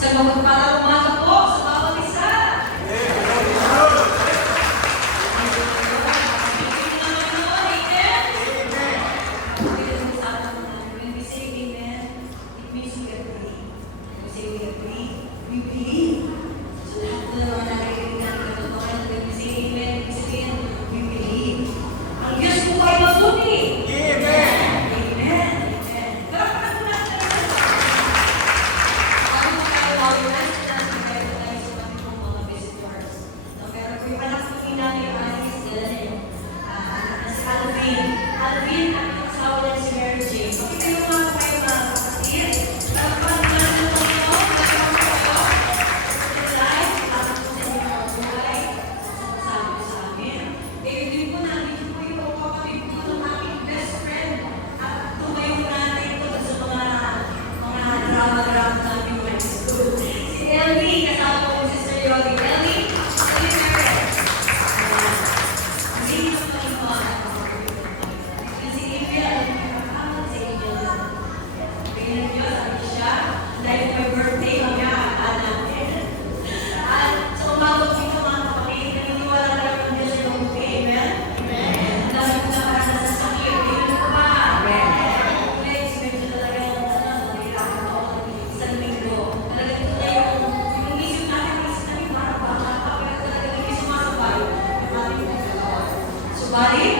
Sa mapagpalang umaga po sa bawat isa. When we say amen, it means we agree. When we say we agree, we believe. So lahat po naman natin katotohanan. When we say amen, ibig sabihin, we believe. Ang Diyos po ay mabuti. Amen. Amen. Amen. Subalit,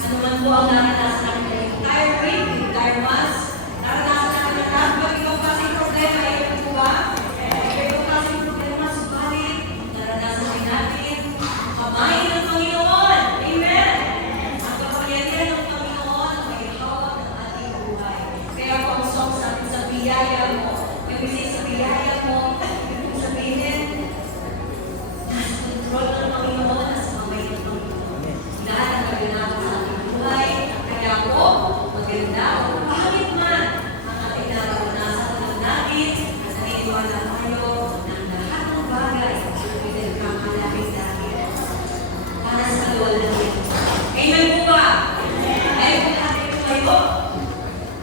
ano man po ang naranasan natin, entire week, entire months, naranasan natin ang lahat. Pag ikaw kasing problema, ito po ba? Ito kasing problema, subalit, naranasan din natin ang kamay ng Panginoon. Amen! Ang kapangyarihan ng Panginoon ay hawak ng ating buhay. Kaya po ang song sa biyaya mo, kasi sa biyaya mo, sabihin, nasa control ng Panginoon, nasa kamay ng Panginoon. Lahat ang kaganapan sa ating buhay, kaya po, maganda o kahit man ang ating naranasan ng natin, at naniniwala tayo ng lahat ng bagay ay pinagkamalapit natin para sa kalooban natin. Amen po ba? Ayaw po natin tumayo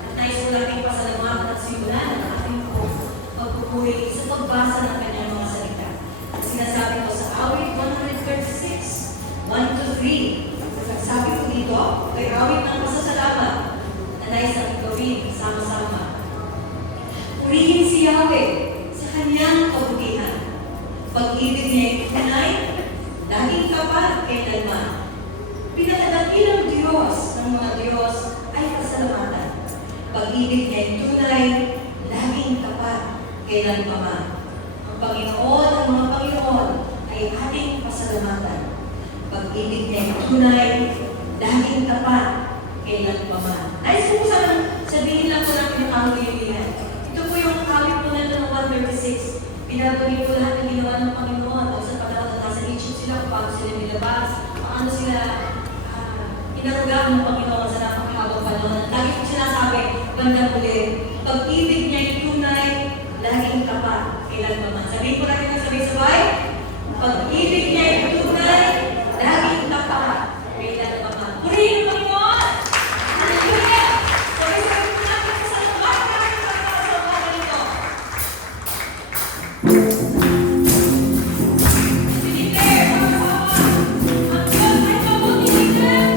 at nais po natin pasalamatan at simulan ang ating pagpupuri sa pagbasa ng kanyang mga salita. Sinasabi ko sa awit 136, 1-3. Sabi ko dito, ay awit ng pasasalamat na nais natin gawin sama-sama. Purihin si Yahweh sa kanyang kabutihan. Pag-ibig niya ay tunay, laging kapal kailanman. Pinakadakilang Diyos ng mga Diyos ay pasalamatan. Pag-ibig niya ay tunay, laging kapal kailanman. Ang Panginoon ng mga Panginoon ay ating pasalamatan. Pag-ibig niya ay tunay, laging tapat, kailan pa man. Nais ko po sabihin lang po natin yung kahuluyan. Ito po yung kawit po na ito ng 136. Pinabagin po lahat ng ginawa ng Panginoon. O sa panahon na nasa Egypt sila, kung paano sila nilabas, paano sila inarugaan ng Panginoon sa napakahabang panahon. Lagi po sinasabi, bandang huli, pag-ibig niya ay tunay, laging tapat, kailan pa man. Sabihin po natin na sabay-sabay, pag-ibig niya ay tunay, laging tapat, kailan pa man. Purihin ang Panginoon! Hallelujah! Sabay-sabay po natin sa lahat natin sa umaga nito. Sinigler, sama-sama. Ang Diyos ay mabuti, Sinigler.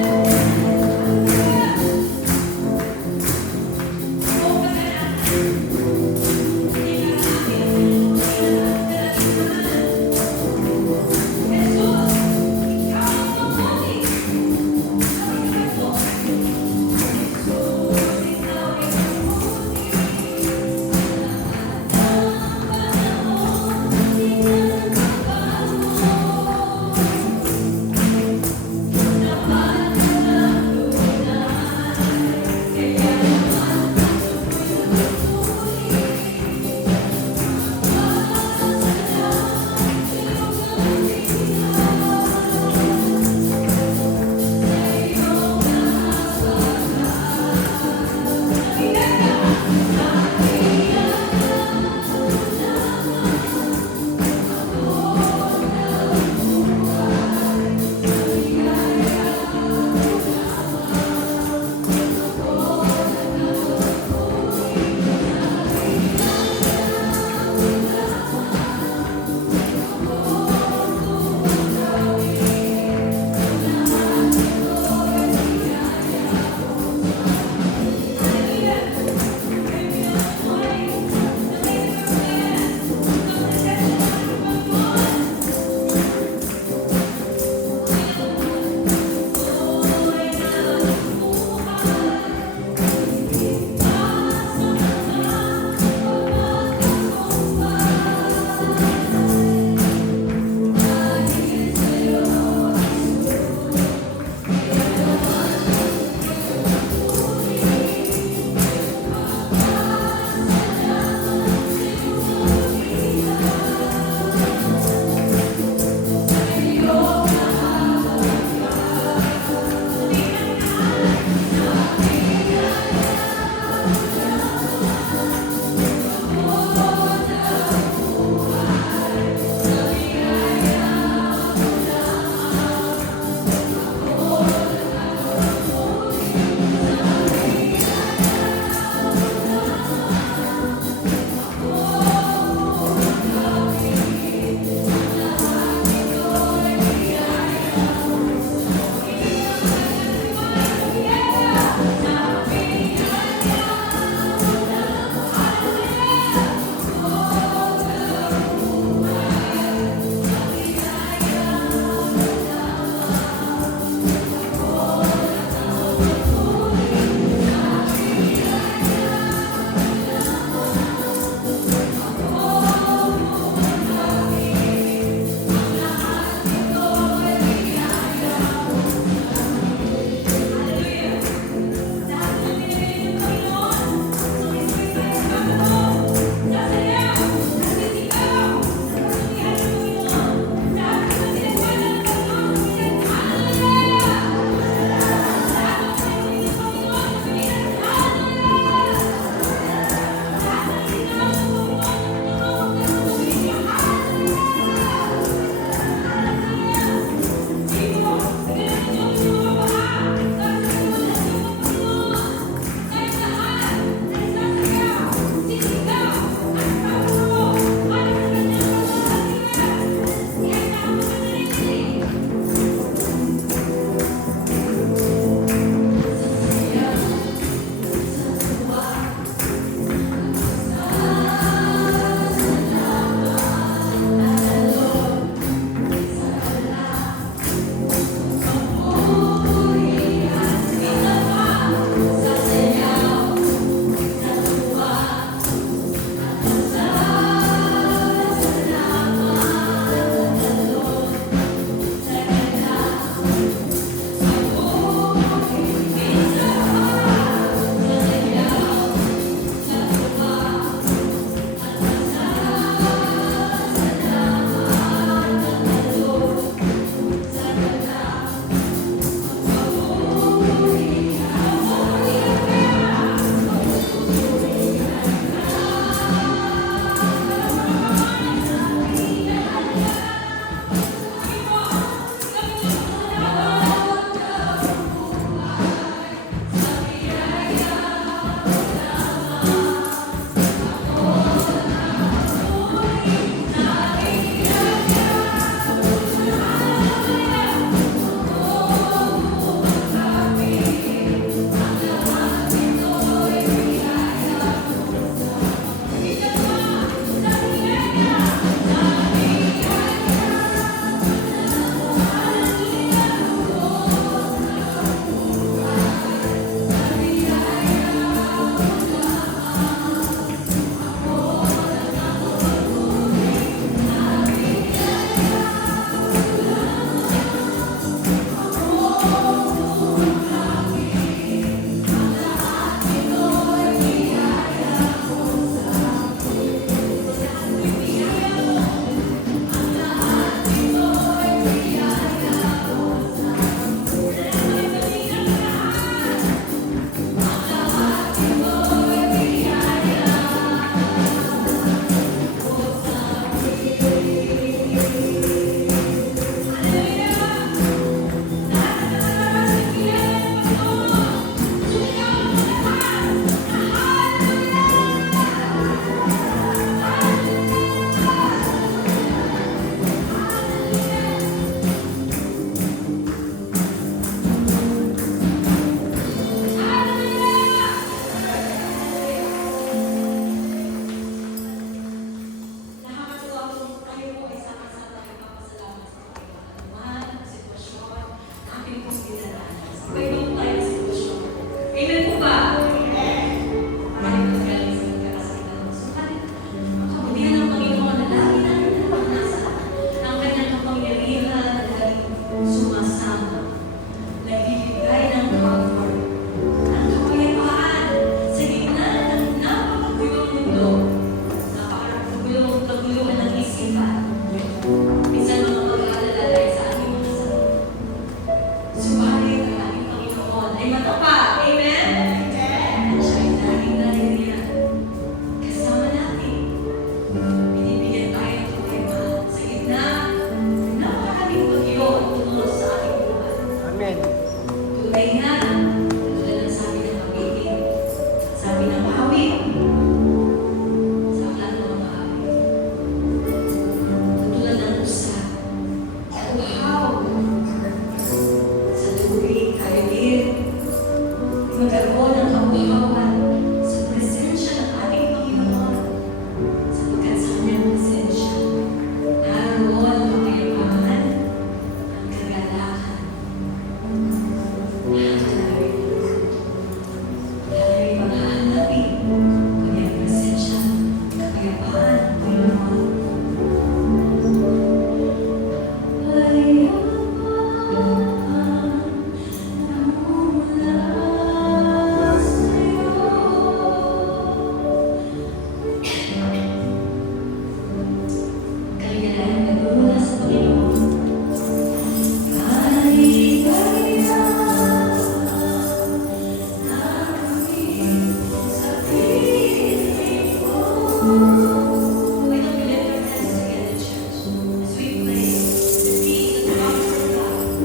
Why don't we lift our hands together, church, as we play the peace and the gospel of God.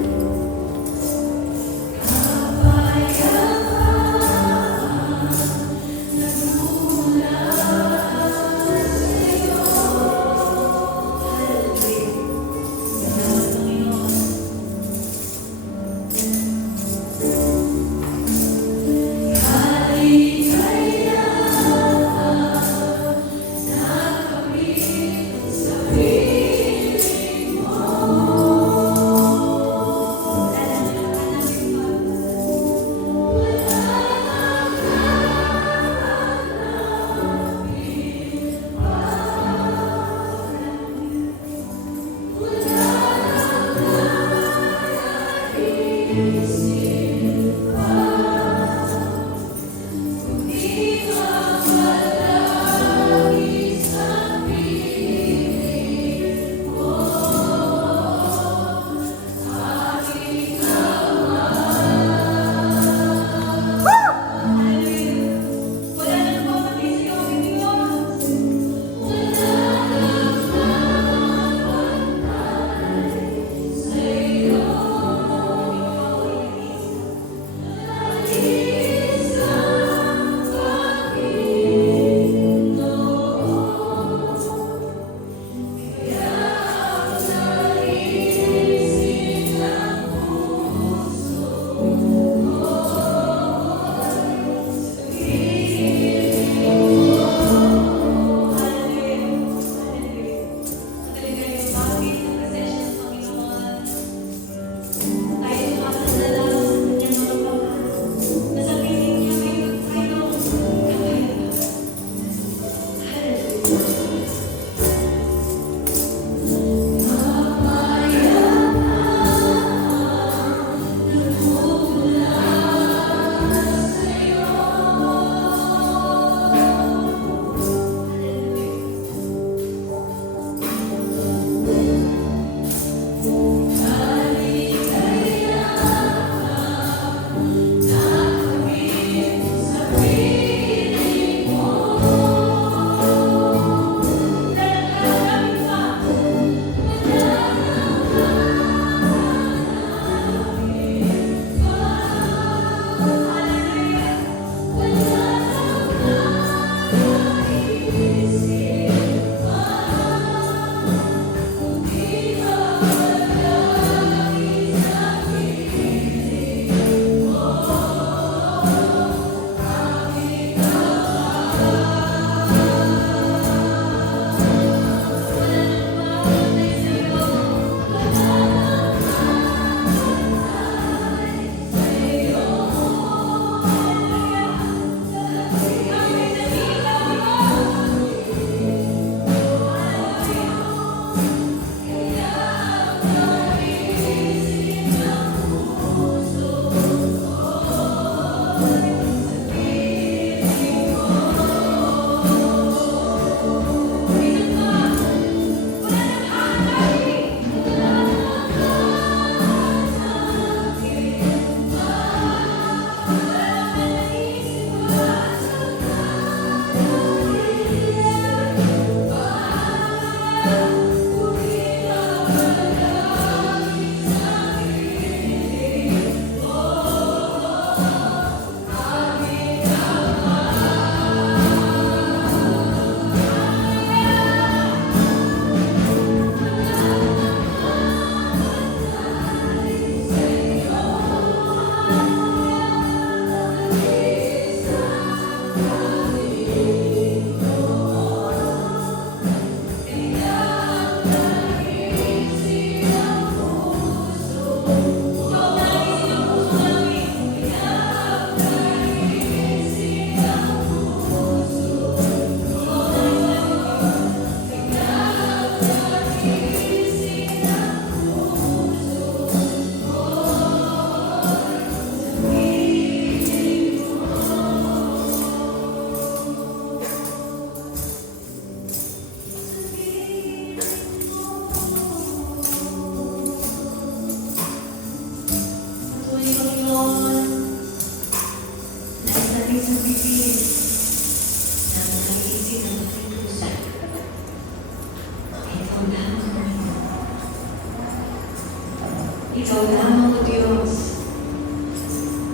Ikaw lamang, O Diyos.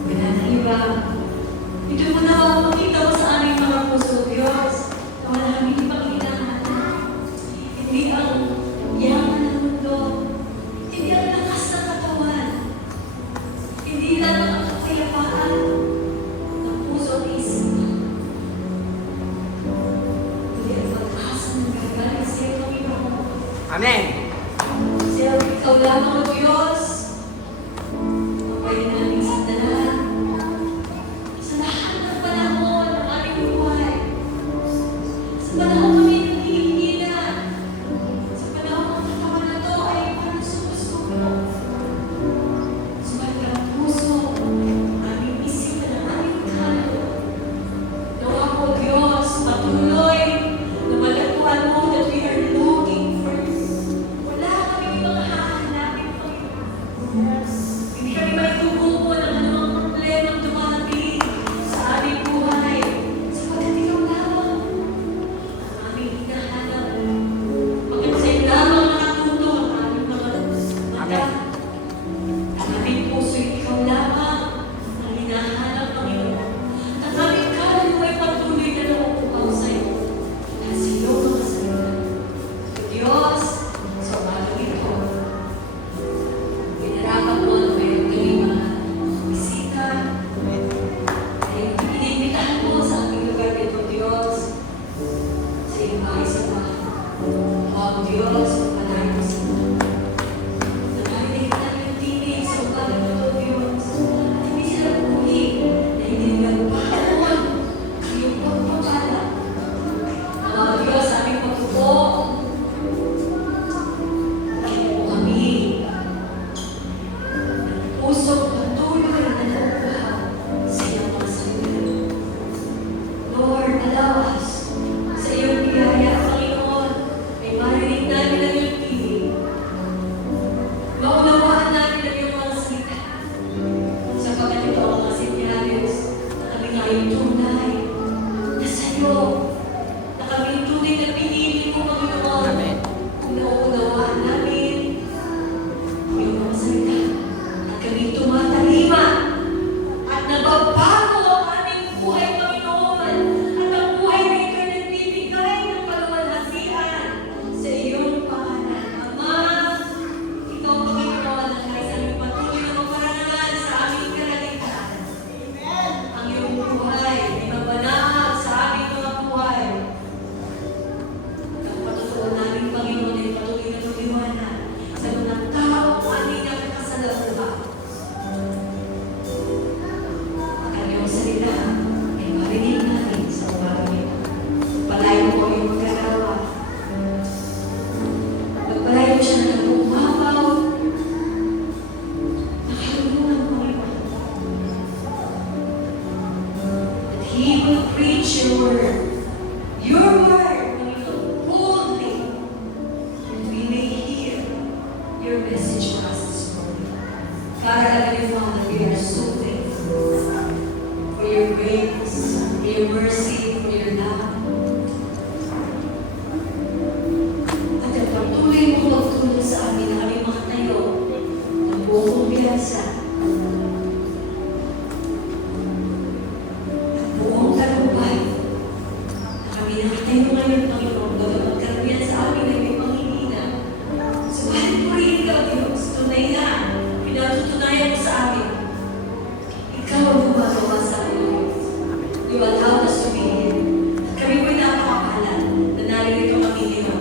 Wala na iba. Ito mo na makita mo sa aming mga puso, Diyos, na wala aming ibang hinahanap. Hindi ang yaman ng mundo, hindi ang lakas ng katawan, hindi lang ang kapayapaan ng puso at isip. Hindi ang pag-asa ng gagaling sa iyo, Panginoon. Amen. Siya, ikaw lamang, O Diyos, ang pwede namin sandalan sa lahat ng panahon ng aming buhay. Sa panahon kami naghihina, sa panahon ng katawan na to ay parang sumusuko. Sumalit ang puso, aming isipan, ang aming kalo. Nawa ko, Diyos, patuloy na malakuan mo that we are looking for you. Wala kami ibang hahanapin, Panginoon. Hindi kami maitubuko ng anumang problema ang dumarating sa aming buhay. Sapagkat ikaw lamang ang aming hinahanap. Pagkat sa iyo lamang nakatuto ang aming mga mata. Ang aming puso, ikaw lamang ang hinahanap, Panginoon. At ang aming kaluluwa ay patuloy na nauupaw sa iyo. Dahil sa iyo mga salita. Diyos, sa umagang ito, pinarapan mo na mayroong galing mga bisita. Ay inimbitahan mo sa aming lugar nito, Diyos, sa iyong bahay sa bahay. O Diyos, panahin mo sa mga. Narinig namin yung tinig sa umagang ito, Diyos. At hindi sila puhi na hindi nagpakaroon sa iyong pagpapala. O Diyos, sa aming pagpupo, kami pusong patuloy na nauuhaw sa iyong mga salita. Lord, allow us sa iyong biyaya, Panginoon, ay marinig namin ang iyong tinig. Maunawaan namin ang iyong mga salita. Sapagkat ito ang mga senyales na kami ngayon tunay na sa iyo, na kami tunay na pinili mo, Panginoon. Amen. Kung nauunawaan namin ang iyong mga salita at kami tumatalima at nababago ang aming buhay, Panginoon. At ang buhay na ito ay nagbibigay ng paluwalhatian sa iyong pangalan. Ama, ikaw, Panginoon, ang nais aming patuloy na maparangalan sa aming kalangitan. Ang iyong buhay ay mabanal sa aming mga buhay. Ang patutuon namin, Panginoon, ay patuloy na lumiwanag sa mga tao ang aming nakakasalauhan. Ang iyong salita ay marinig namin sa umagang ito. Palayo mo ang iyong magkarawa. Pagpalayo siya na nag-umapaw. Nakalungan, Panginoon. That He will preach your word. Your word, Panginoon, boldly. And we may hear your message for us this morning. Karagdagan, Father, we are so thankful for your grace, for your mercy, for your love. At ang patuloy mo magtulong sa amin na kami makatayo ng buong kumpiyansa at buong tagumpay na kami nakatayo ngayon, Panginoon, bagamat karamihan sa amin ay may panghihina. Subalit mo rin ikaw, Diyos, tunay na pinatutunayan mo sa amin. Ikaw ang gumagawa sa amin. Liwataw na sumihin. At kami po'y napakapala na naririto kami ngayon.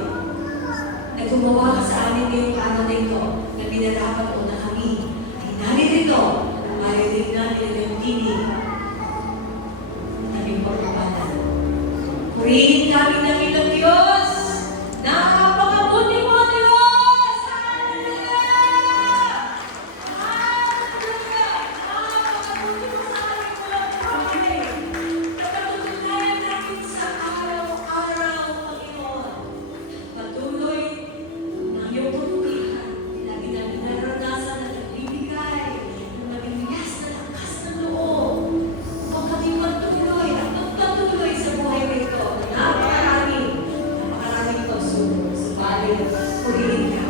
Na gumawa ka sa amin ngayong araw na ito na binarapat mo na kami ay naririto na marinig namin ang iyong tinig at aming pagpapala. Purihin kami ng ilang Diyos. Napakabuti mo, Diyos! Hallelujah! Hallelujah! Napakabuti mo sa aming mga buhay. Napatutunayan namin sa araw-araw, Panginoon. Patuloy ng iyong pagpupilihan. Lagi namin naranasan na nagbibigay ng mabilis na lakas ng loob. Huwag kami patuloy at magpatuloy sa buhay na ito. Napakaraming pagsunod. Subalit, purihin ka.